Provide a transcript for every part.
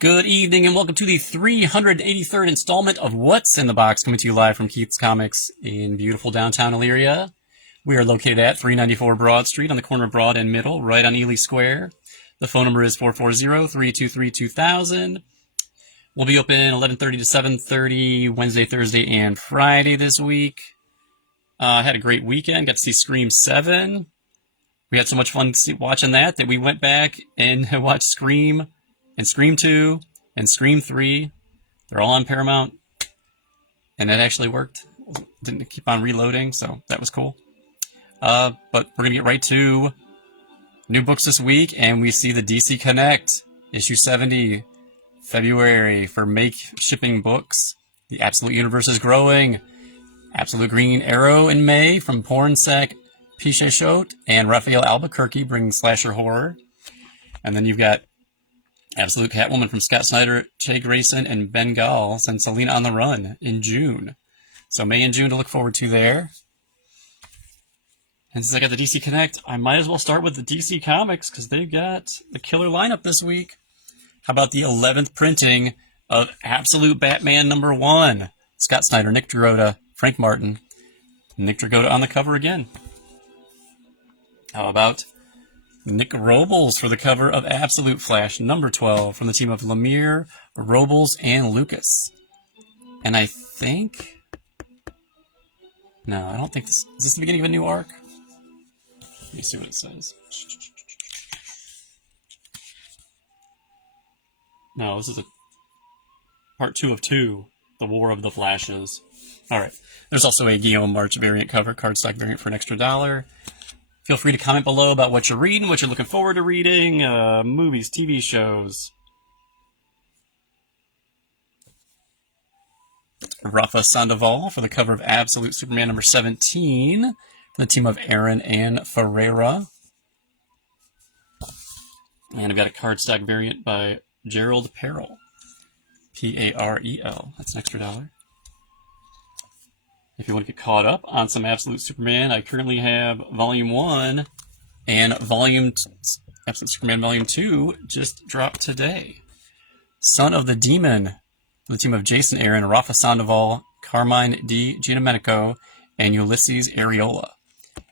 Good evening and welcome to the 383rd installment of What's in the Box, coming to you live from Keith's Comics in beautiful downtown Elyria. We are located at 394 Broad Street on the corner of Broad and Middle, right on Ely Square. The phone number is 440-323-2000. We'll be open 11:30 to 7:30 Wednesday, Thursday, and Friday this week. I had a great weekend. Got to see Scream 7. We had so much fun watching that we went back and watched Scream and Scream 2 and Scream 3. They're all on Paramount. And it actually worked. Didn't keep on reloading, so that was cool. But we're going to get right to new books this week, and we see the DC Connect, issue 70, February, for Make Shipping Books. The Absolute Universe is growing. Absolute Green Arrow in May from Pornsak Pichetshote and Raphael Albuquerque bringing slasher horror. And then you've got Absolute Catwoman from Scott Snyder, Che Grayson, and Ben Gall and Selena on the Run in June. So May and June to look forward to there. And since I got the DC Connect, I might as well start with the DC Comics because they've got the killer lineup this week. How about the 11th printing of Absolute Batman #1? Scott Snyder, Nick Dragotta, Frank Martin, Nick Dragotta on the cover again. How about Nick Robles for the cover of Absolute Flash #12 from the team of Lemire, Robles, and Lucas. And I think... No, I don't think this... Is this the beginning of a new arc? Let me see what it says. No, this is a part 2 of 2, The War of the Flashes. Alright, there's also a Guillaume March variant cover, cardstock variant for an extra $1. Feel free to comment below about what you're reading, what you're looking forward to reading, movies, TV shows. Rafa Sandoval for the cover of Absolute Superman #17 from the team of Aaron and Ferreira. And I've got a cardstock variant by Gerald Perel. P-A-R-E-L. That's an extra $1. If you want to get caught up on some Absolute Superman, I currently have Volume 1 and Absolute Superman Volume 2 just dropped today. Son of the Demon from the team of Jason Aaron, Rafa Sandoval, Carmine Di Giandomenico, and Ulysses Areola.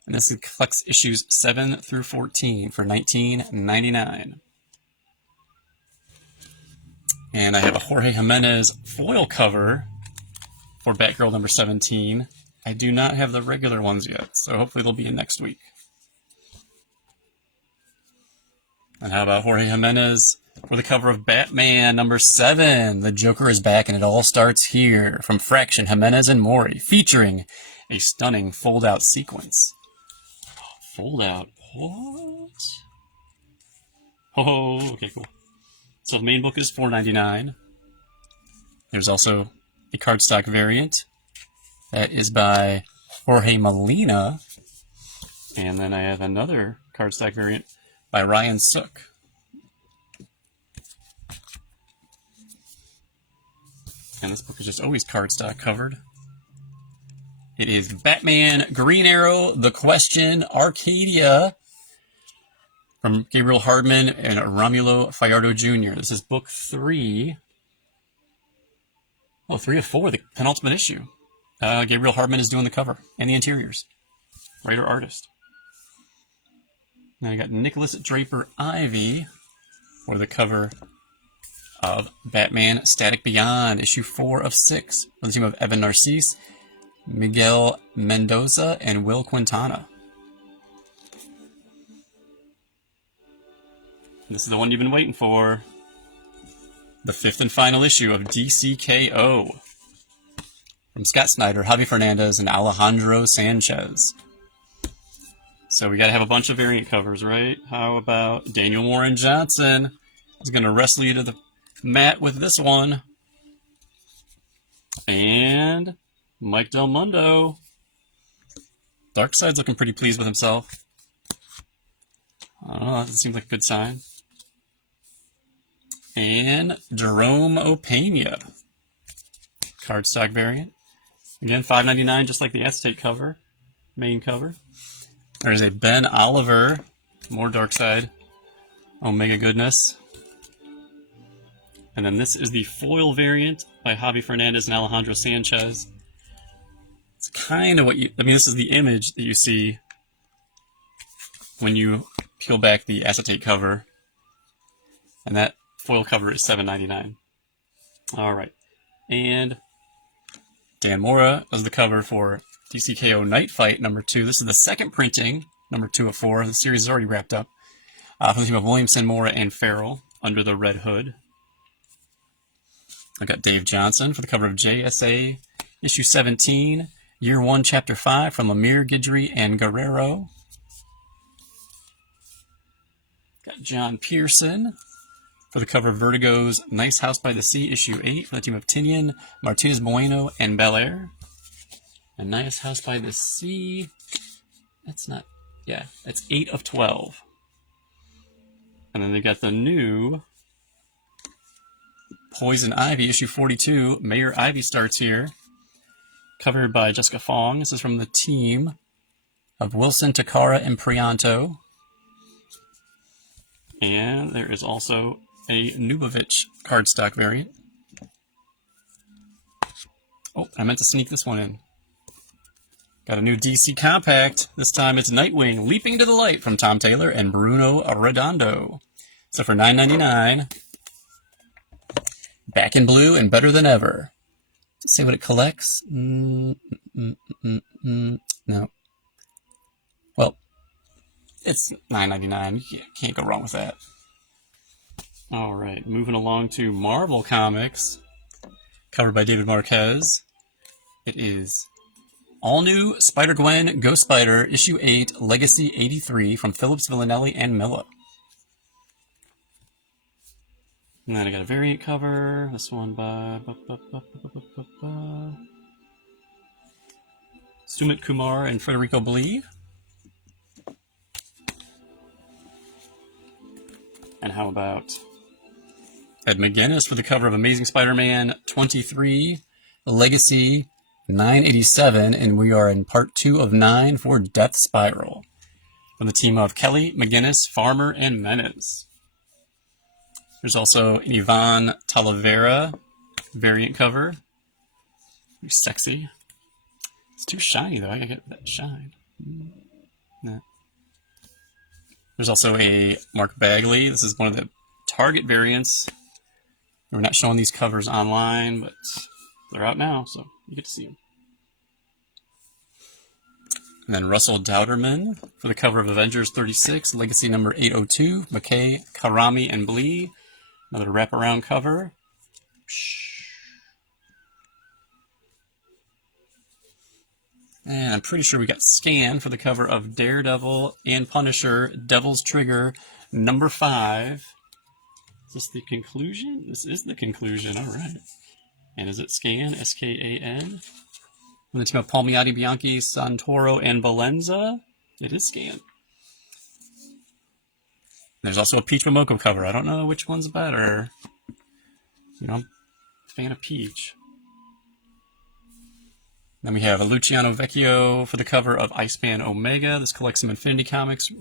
And this collects issues 7 through 14 for $19.99. And I have a Jorge Jimenez foil cover for Batgirl #17. I do not have the regular ones yet, so hopefully they'll be in next week. And how about Jorge Jimenez for the cover of Batman #7? The Joker is back and it all starts here. From Fraction, Jimenez and Mori, featuring a stunning fold-out sequence. Fold-out? What? Oh, okay, cool. So the main book is $4.99. There's also a cardstock variant that is by Jorge Molina. And then I have another cardstock variant by Ryan Sook. And this book is just always cardstock covered. It is Batman, Green Arrow, The Question, Arcadia, from Gabriel Hardman and Romulo Fajardo Jr. This is book 3. Oh, 3 of 4, the penultimate issue. Gabriel Hardman is doing the cover and the interiors. Writer-artist. Now I got Nicholas Draper Ivy for the cover of Batman Static Beyond, issue 4 of 6, from the team of Evan Narcisse, Miguel Mendoza, and Will Quintana. This is the one you've been waiting for. The 5th and final issue of DCKO. From Scott Snyder, Javi Fernandez, and Alejandro Sanchez. So we gotta have a bunch of variant covers, right? How about Daniel Warren Johnson? He's gonna wrestle you to the mat with this one. And Mike Del Mundo. Darkseid's looking pretty pleased with himself. I don't know, that seems like a good sign. And Jerome Opeña. Cardstock variant. Again, $5.99, just like the acetate cover, main cover. There's a Ben Oliver, more Darkseid, Omega goodness. And then this is the foil variant by Javi Fernandez and Alejandro Sanchez. It's kind of what this is the image that you see when you peel back the acetate cover. And that foil cover is $7.99. All right. And Dan Mora does the cover for DCKO Night Fight #2. This is the second printing, #2 of 4. The series is already wrapped up. From the team of Williamson, Mora, and Farrell under the red hood. I got Dave Johnson for the cover of JSA issue 17, Year 1, Chapter 5 from Lemire, Guidry, and Guerrero. Got John Pearson for the cover of Vertigo's Nice House by the Sea issue 8 from the team of Tinian, Martinez Bueno, and Belair. A Nice House by the Sea. That's 8 of 12. And then they got the new Poison Ivy, issue 42. Mayor Ivy starts here. Covered by Jessica Fong. This is from the team of Wilson, Takara, and Prianto. And there is also a Nubovich cardstock variant. Oh, I meant to sneak this one in. Got a new DC Compact. This time it's Nightwing, Leaping to the Light from Tom Taylor and Bruno Redondo. So for $9.99, back in blue and better than ever. Let's see what it collects. No. Well, it's $9.99. You can't go wrong with that. All right, moving along to Marvel Comics, covered by David Marquez. It is all new Spider-Gwen Ghost Spider, issue 8, Legacy 83 from Phillips, Villanelli, and Milla. And then I got a variant cover. This one by Sumit Kumar and Federico Blee. And how about Ed McGuinness for the cover of Amazing Spider-Man 23, Legacy 987, and we are in part 2 of 9 for Death Spiral. From the team of Kelly, McGuinness, Farmer, and Menes. There's also an Ivan Talavera variant cover. Very sexy. It's too shiny, though. I gotta get that shine. Nah. There's also a Mark Bagley. This is one of the Target variants. We're not showing these covers online, but they're out now, so you get to see them. And then Russell Dowderman for the cover of Avengers 36, Legacy number 802, McKay, Karami, and Blee. Another wraparound cover. And I'm pretty sure we got Scan for the cover of Daredevil and Punisher, Devil's Trigger, number 5. Is this the conclusion? This is the conclusion, all right. And is it Scan, S-K-A-N? From the team of Palmiotti, Bianchi, Santoro, and Valenza. It is Scan. There's also a Peach Momoko cover. I don't know which one's better. I'm a fan of Peach. Then we have a Luciano Vecchio for the cover of Iceman Omega. This collects some Infinity Comics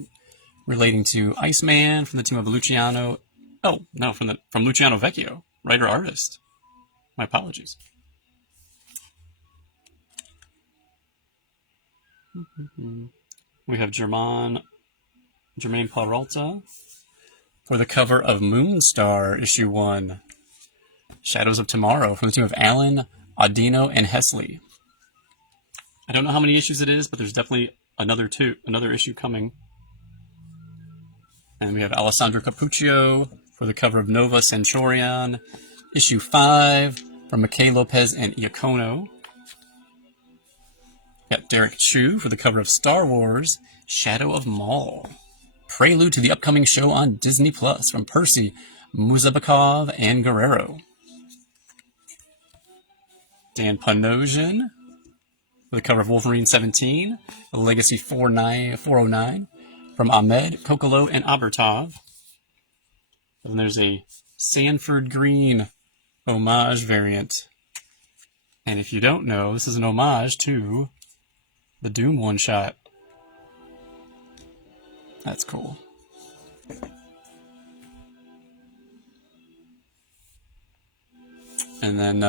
relating to Iceman from the team of Luciano. Oh, no, from Luciano Vecchio, writer-artist. My apologies. We have Jermaine Peralta for the cover of Moonstar, issue 1. Shadows of Tomorrow from the team of Allen, Audino, and Hesley. I don't know how many issues it is, but there's definitely another issue coming. And we have Alessandro Capuccio for the cover of Nova Centurion, issue 5 from McKay Lopez and Iacono. Got Derek Chu for the cover of Star Wars, Shadow of Maul. Prelude to the upcoming show on Disney Plus from Percy, Muzabakov, and Guerrero. Dan Panosian for the cover of Wolverine 17, Legacy 409 from Ahmed, Kokolo, and Abertov. And there's a Sanford Green homage variant. And if you don't know, this is an homage to the Doom one-shot. That's cool. And then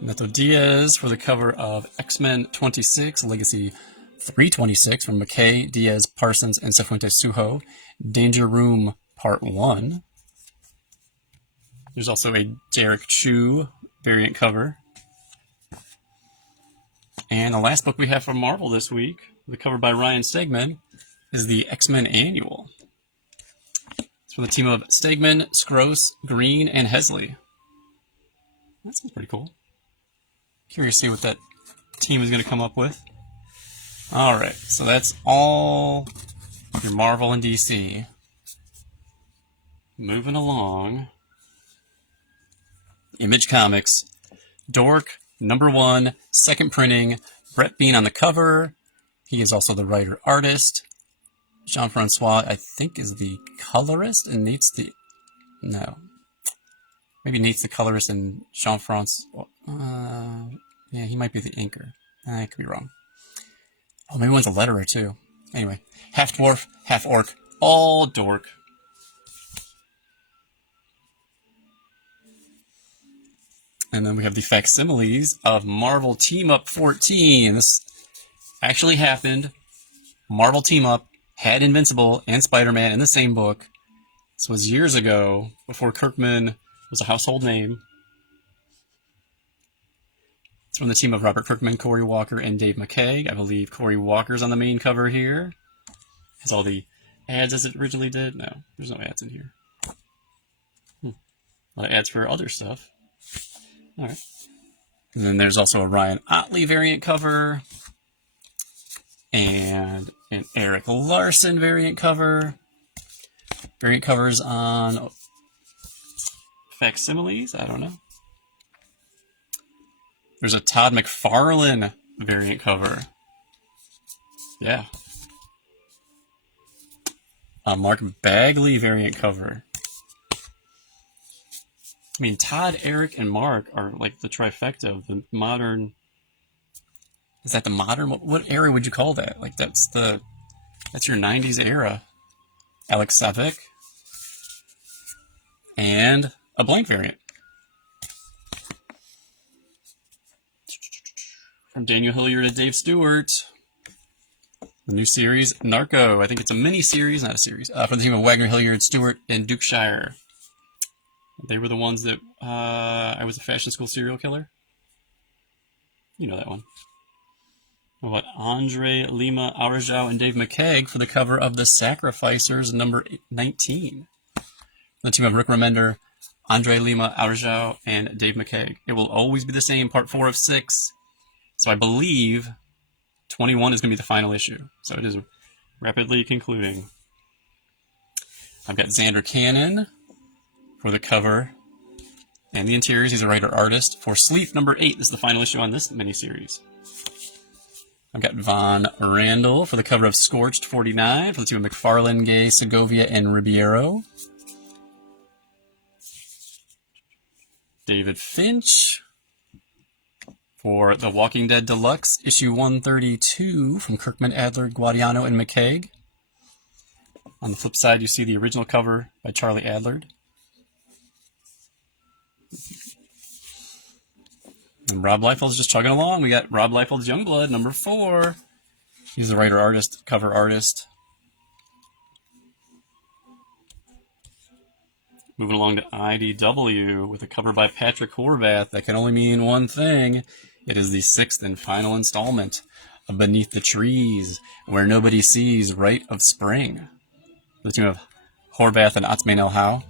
Neto Diaz for the cover of X-Men 26, Legacy 326 from McKay, Diaz, Parsons, and Cifuentes Sujo. Danger Room Part 1. There's also a Derek Chu variant cover. And the last book we have from Marvel this week, the cover by Ryan Stegman, is the X-Men Annual. It's from the team of Stegman, Scrose, Green, and Hesley. That sounds pretty cool. Curious to see what that team is going to come up with. Alright, so that's all your Marvel and DC. Moving along. Image Comics. Dork, #1, second printing. Brett Bean on the cover. He is also the writer-artist. Jean-Francois, I think, is the colorist, and Nate's the... No. Maybe Nate's the colorist, and Jean-Francois... yeah, he might be the inker. I could be wrong. Oh, maybe one's a letterer, too. Anyway, half dwarf, half orc, all dork. And then we have the facsimiles of Marvel Team Up 14. This actually happened. Marvel Team Up had Invincible and Spider-Man in the same book. This was years ago, before Kirkman was a household name. It's from the team of Robert Kirkman, Corey Walker, and Dave McKay. I believe Corey Walker's on the main cover here. Has all the ads as it originally did. No, there's no ads in here. A lot of ads for other stuff. All right. And then there's also a Ryan Otley variant cover. And an Eric Larson variant cover. Variant covers on facsimiles? I don't know. There's a Todd McFarlane variant cover. Yeah. A Mark Bagley variant cover. I mean, Todd, Eric, and Mark are like the trifecta of the modern... Is that the modern? What era would you call that? Like, that's your 90s era. Alex Savick. And a blank variant. From Daniel Hilliard to Dave Stewart. The new series, Narco. I think it's a mini-series, not a series. From the team of Wagner, Hilliard, Stewart, and Dukeshire. They were the ones that... I Was a Fashion School Serial Killer. You know that one. What about Andre Lima Arajau and Dave McKeag for the cover of The Sacrificers, #19. The team of Rick Remender, Andre Lima Arajau, and Dave McKeag. It will always be the same, part 4 of 6. So I believe 21 is going to be the final issue. So it is rapidly concluding. I've got Xander Cannon for the cover and the interiors. He's a writer-artist. For Sleep, #8 is the final issue on this miniseries. I've got Von Randall for the cover of Scorched 49 for the team of McFarlane, Gay, Segovia, and Ribeiro. David Finch for The Walking Dead Deluxe, issue 132 from Kirkman, Adler, Guadiano, and McKeag. On the flip side, you see the original cover by Charlie Adler. And Rob Liefeld's just chugging along. We got Rob Liefeld's Youngblood, #4. He's the writer-artist, cover artist. Moving along to IDW with a cover by Patrick Horvath that can only mean one thing. It is the 6th and final installment of Beneath the Trees, Where Nobody Sees, Rite of Spring. The team of Horvath and Otsmain El Howe.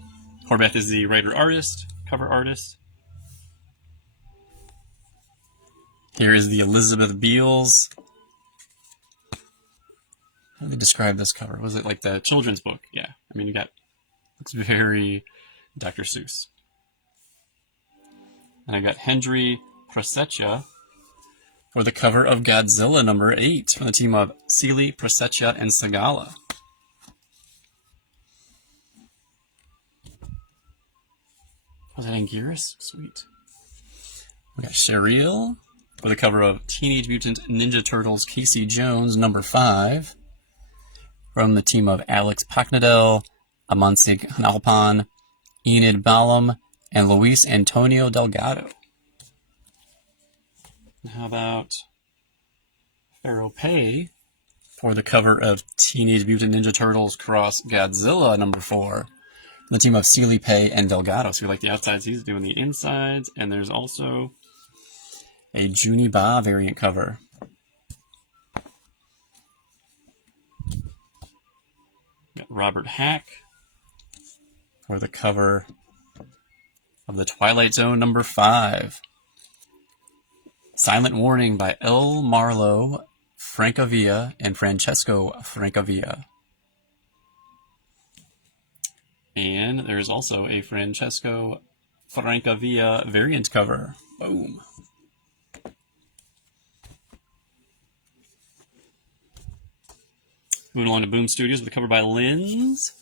Horvath is the writer-artist, cover artist. Here is the Elizabeth Beals. How do they describe this cover? Was it like the children's book? Yeah. I mean, looks very Dr. Seuss. And I got Hendry Prosetia for the cover of Godzilla #8 from the team of Seeley, Prosetia, and Segala. Was that Anguirus? Sweet. We got Cheryl for the cover of Teenage Mutant Ninja Turtles Casey Jones #5 from the team of Alex Paknadel, Amansig Hanalpan, Enid Balam, and Luis Antonio Delgado. How about Pharaoh Pay for the cover of Teenage Mutant Ninja Turtles Cross Godzilla #4? The team of Sealy, Pay, and Delgado. So we like the outsides, he's doing the insides, and there's also a Junie Ba variant cover. Got Robert Hack for the cover of the Twilight Zone #5. Silent Warning by L. Marlo Francavilla and Francesco Francavilla. And there's also a Francesco Francavilla variant cover. Boom. Moving along to Boom Studios with a cover by Linz.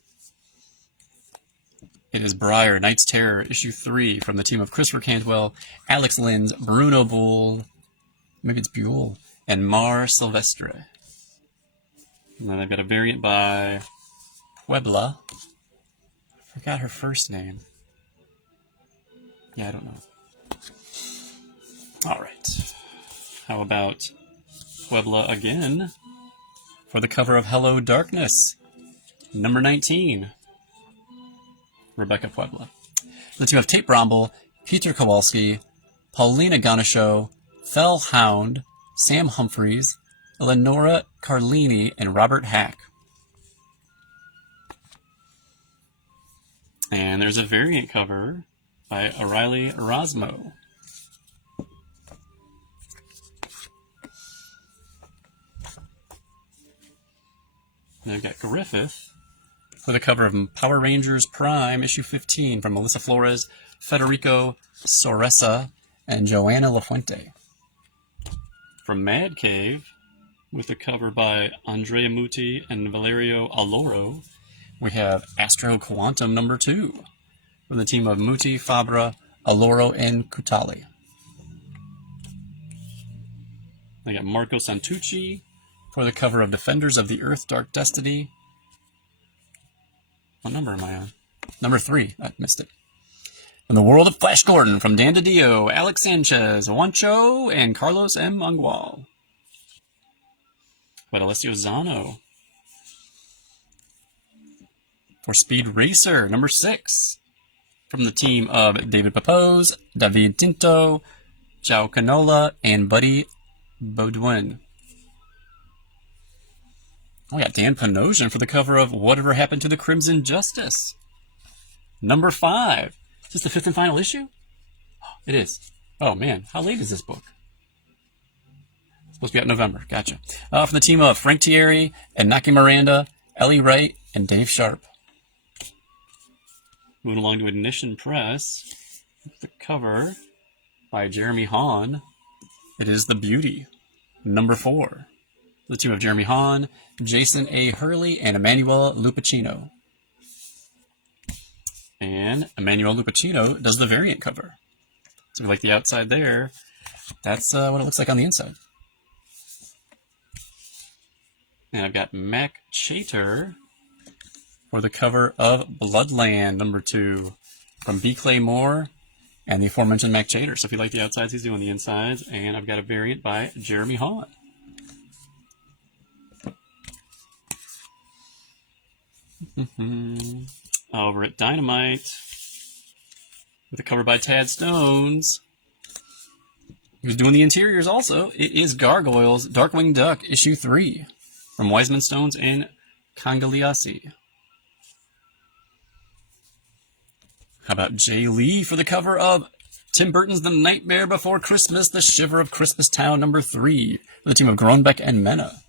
It is Briar, Knight's Terror, issue 3 from the team of Christopher Cantwell, Alex Linz, Bruno Bull, maybe it's Buell, and Mar Silvestre. And then I've got a variant by Puebla. I forgot her first name. Yeah, I don't know. All right. How about Puebla again for the cover of Hello Darkness, #19. Rebecca Puebla. The team of Tate Bromble, Peter Kowalski, Paulina Ganesho, Fel Hound, Sam Humphreys, Eleonora Carlini, and Robert Hack. And there's a variant cover by O'Reilly Erasmo. And I've got Griffith for the cover of Power Rangers Prime, issue 15, from Melissa Flores, Federico Soressa, and Joanna Lafuente. From Mad Cave, with a cover by Andrea Muti and Valerio Aloro, we have Astro Quantum #2, from the team of Muti, Fabra, Aloro, and Cutali. I got Marco Santucci for the cover of Defenders of the Earth Dark Destiny. What number am I on? #3. I missed it. From the World of Flash Gordon, from Dan DiDio, Alex Sanchez, Juancho, and Carlos M. Mangual. But Alessio Zano for Speed Racer, #6. From the team of David Papose, David Tinto, João Canola, and Buddy Baudouin. We got Dan Panosian for the cover of Whatever Happened to the Crimson Justice, #5. Is this the 5th and final issue? It is. Oh man, how late is this book? It's supposed to be out in November. Gotcha. From the team of Frank Thierry and Naki Miranda, Ellie Wright, and Dave Sharp. Moving along to Ignition Press, the cover by Jeremy Hahn. It is The Beauty, #4. The team of Jeremy Hahn, Jason A. Hurley, and Emmanuel Lupacino. And Emmanuel Lupacino does the variant cover. So we like the outside there. That's what it looks like on the inside. And I've got Mac Chater for the cover of Bloodland, #2, from B. Clay Moore and the aforementioned Mac Chater. So if you like the outsides, he's doing the insides. And I've got a variant by Jeremy Hahn. Over at Dynamite, with a cover by Tad Stones, who's doing the interiors also. It is Gargoyles, Darkwing Duck, issue 3, from Wiseman Stones and Congagliassi. How about Jay Lee for the cover of Tim Burton's The Nightmare Before Christmas, The Shiver of Christmas Town, #3, for the team of Groenbeck and Mena.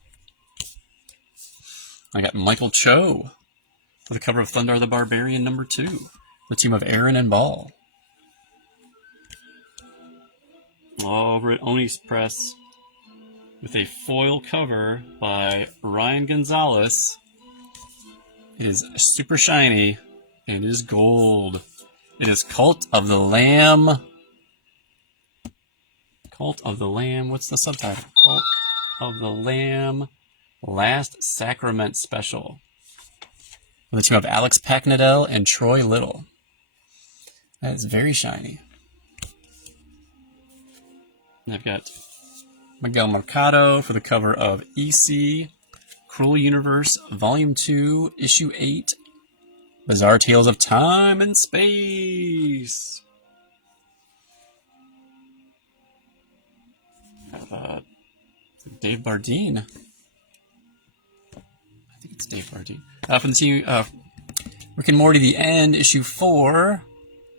I got Michael Cho for the cover of Thundar the Barbarian, #2, the team of Aaron and Ball. Over at Oni's Press, with a foil cover by Ryan Gonzalez. It is super shiny, and it is gold. It is Cult of the Lamb. Cult of the Lamb, what's the subtitle? Cult of the Lamb Last Sacrament Special. The team of Alex Packnadell and Troy Little. That is very shiny. And I've got Miguel Mercado for the cover of EC, Cruel Universe, Volume 2, Issue 8, Bizarre Tales of Time and Space. Dave Bardeen. I think it's Dave Bardeen. From the team, Rick and Morty: The End, Issue 4,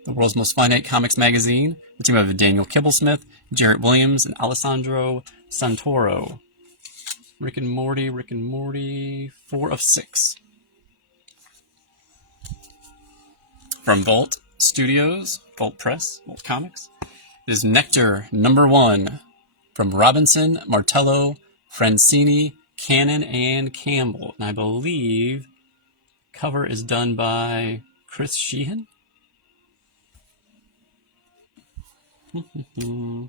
the world's most finite comics magazine. The team of Daniel Kibblesmith, Jarrett Williams, and Alessandro Santoro. Rick and Morty, 4 of 6. From Vault Studios, Vault Press, Vault Comics, it is Nectar #1 from Robinson, Martello, Francini, Cannon, and Campbell. And I believe cover is done by Chris Sheehan. We've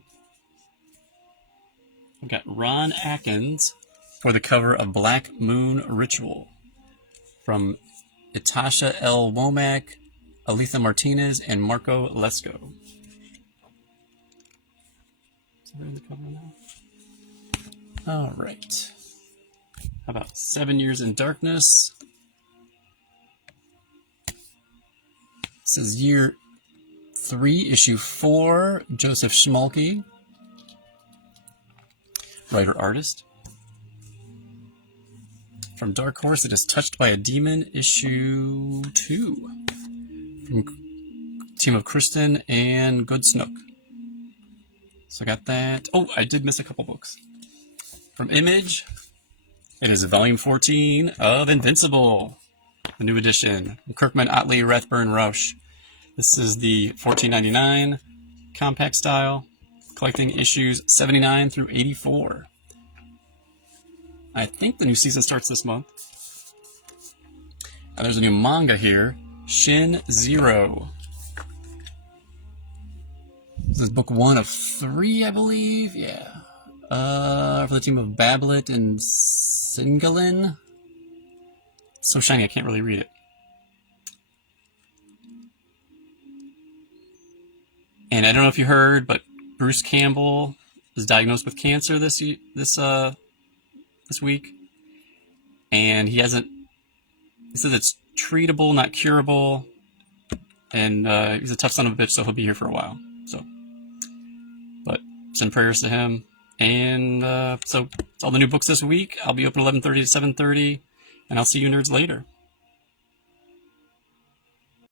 got Ron Atkins for the cover of Black Moon Ritual from Itasha L. Womack, Aletha Martinez, and Marco Lesko. Is that the cover now? All right. How about 7 Years in Darkness? This is year 3, issue 4, Joseph Schmalke, writer-artist. From Dark Horse, it is Touched by a Demon, issue 2. From team of Kristen and Good Snook. So I got that. Oh, I did miss a couple books. From Image, it is volume 14 of Invincible, the new edition. Kirkman, Otley, Rathburn, Rausch. This is the $14.99 compact style, collecting issues 79 through 84. I think the new season starts this month. And there's a new manga here, Shin Zero. This is book 1 of 3, I believe. Yeah. For the team of Bablet and Singalin. It's so shiny I can't really read it. And I don't know if you heard, but Bruce Campbell was diagnosed with cancer this week, and he says it's treatable, not curable, and he's a tough son of a bitch, so he'll be here for a while. So, but send prayers to him. And so it's all the new books this week. I'll be open 11:30 to 7:30, and I'll see you nerds later.